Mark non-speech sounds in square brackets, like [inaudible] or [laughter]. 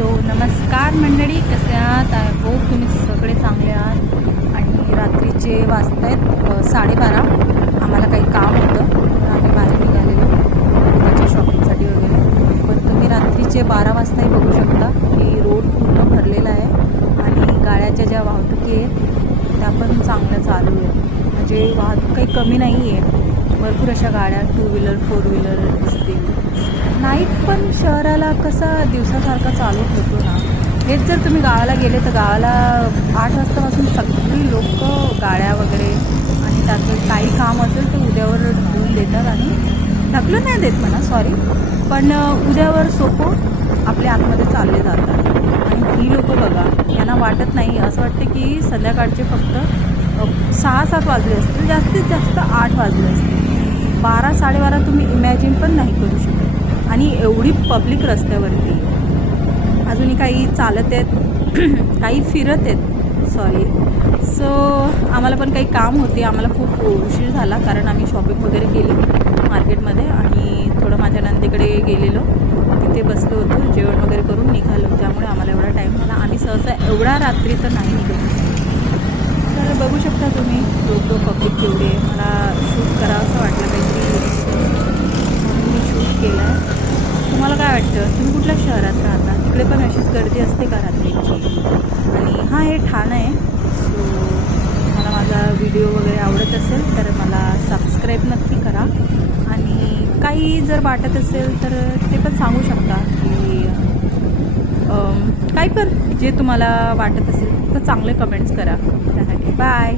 So नमस्कार मंडळी कसे आहात? आय होप तुम्ही सगळे चांगले आहात. आणि रात्रीचे वाजत आहेत साडेबारा आम्हाला काही काम होतं. तर आम्ही बाहेर निघालेलो. त्याच्या शॉपिंगसाठी वगैरे. पण तुम्ही रात्रीचे बारा वाजताही बघू शकता की रोड पूर्ण भरलेला आहे. आणि गाड्याच्या ज्या वाहतुकी आहेत त्या पण चांगल्या चालू आहेत. म्हणजे वाहतूक काही कमी नाही आहे भरपूर अशा गाड्या टू व्हीलर फोर व्हीलर दिसतील. शहराला कसा दिवसासारखा चालू होतो ना हेच जर तुम्ही गावाला गेले तर गावाला आठ वाजतापासून सगळी लोक गाड्या वगैरे आणि त्याचं काही काम असेल तर उद्यावर ढकलून देतात आणि ढकलून नाही देत म्हणा सॉरी पण उद्यावर सोपं आपल्या आतमध्ये चालले जातात. आणि ही लोक बघा यांना वाटत नाही. असं वाटतं की संध्याकाळचे फक्त सहा सात वाजले असतील. जास्तीत जास्त आठ वाजले असतील. बारा साडेबारा तुम्ही इमॅजिन पण नाही करू शकत. आणि एवढी पब्लिक रस्त्यावरती. अजूनही काही चालत आहेत. [clears throat] काही फिरत आहेत. सॉरी सो आम्हाला पण काही काम होते. आम्हाला खूप उशीर झाला कारण आम्ही शॉपिंग वगैरे केली मार्केटमध्ये आणि थोडं माझ्या नंदीकडे गेलेलो. तिथे बसलो होतो. जेवण वगैरे करून निघालो. त्यामुळे आम्हाला एवढा टाईम झाला. आम्ही सहसा एवढा रात्री तर नाही निघत. तर बघू शकता तुम्ही लोक पब्लिक केवढी. आहे मला काय वाटतं? तुम्ही कुठल्या शहरात राहता? तिकडे पण अशीच गर्दी असते का रात्रीची? आणि हां हे ठाणं आहे. सो मला माझा व्हिडिओ वगैरे आवडत असेल तर मला सबस्क्राईब नक्की करा. आणि काही जर वाटत असेल तर ते पण सांगू शकता की काही पण जे तुम्हाला वाटत असेल तर चांगले कमेंट्स करा. त्यासाठी बाय